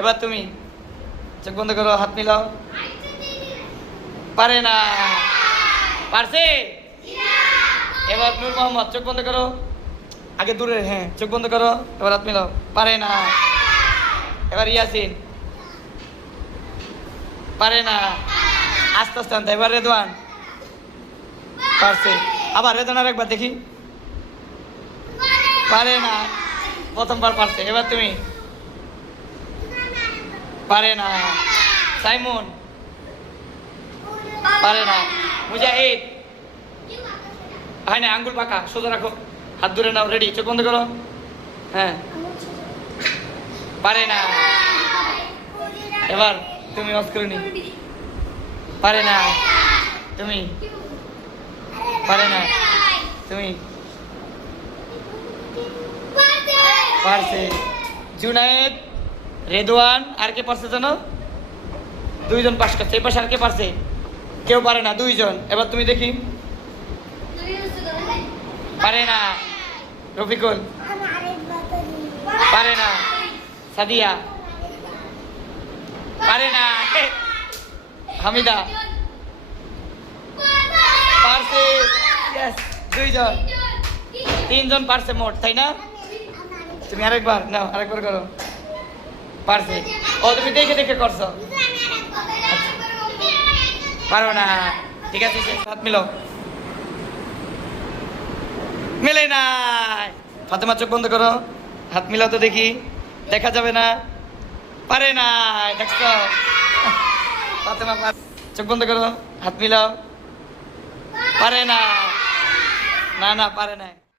এবার তুমি চোখ বন্ধ করো, হাত মিলাও। পারে না। পারছে? এবার নূর মোহাম্মদ চোখ বন্ধ করো, আগে দূরে, হ্যাঁ চোখ বন্ধ করো, এবার হাত মিলাও। পারে না। এবার ইয়াসিন পারে না, আস্তে আস্তে আনতে। এবার রেদওয়ান পারছে। আবার রেদওয়ান আর একবার দেখি। পারে না, প্রথমবার পারছে। এবার তুমি। পারে না। সাইমন পারে না। মুজাহিদ হয় না, আঙ্গুল পাকা, সোজা রাখো, হাত ধরে নাও, রেডি, চোখ বন্ধ করো। হ্যাঁ পারে না। এবার তুমি অফ করে নি। পারে না। তুমি। পারে না। তুমি। পারছে। জুনায়েদ, রেদওয়ান, আর কে পারছে জানো? দুইজন পাস করছে। এই পাশে আর কে পারছে? কেউ পারে না, দুইজন। এবার তুমি দেখি। পারে না। রফিকুল পারে না। সাদিয়া পারে না। হামিদা পারছে। ইয়েস, দুইজন, তিনজন পারছে মোট, তাই না? তুমি আরেকবার নাও, আরেকবার করো। পারছে। ও তুমি দেখে দেখে করছো। পারো না। ঠিক আছে, হাত মিলাও। মেলে নাই। ফাতেমা চোখ বন্ধ করো, হাত মিলাও তো দেখি, দেখা যাবে না। পারে না। দেখছো? ফাতেমা চোখ বন্ধ করো, হাত মিলাও। পারে না। না না, পারে না।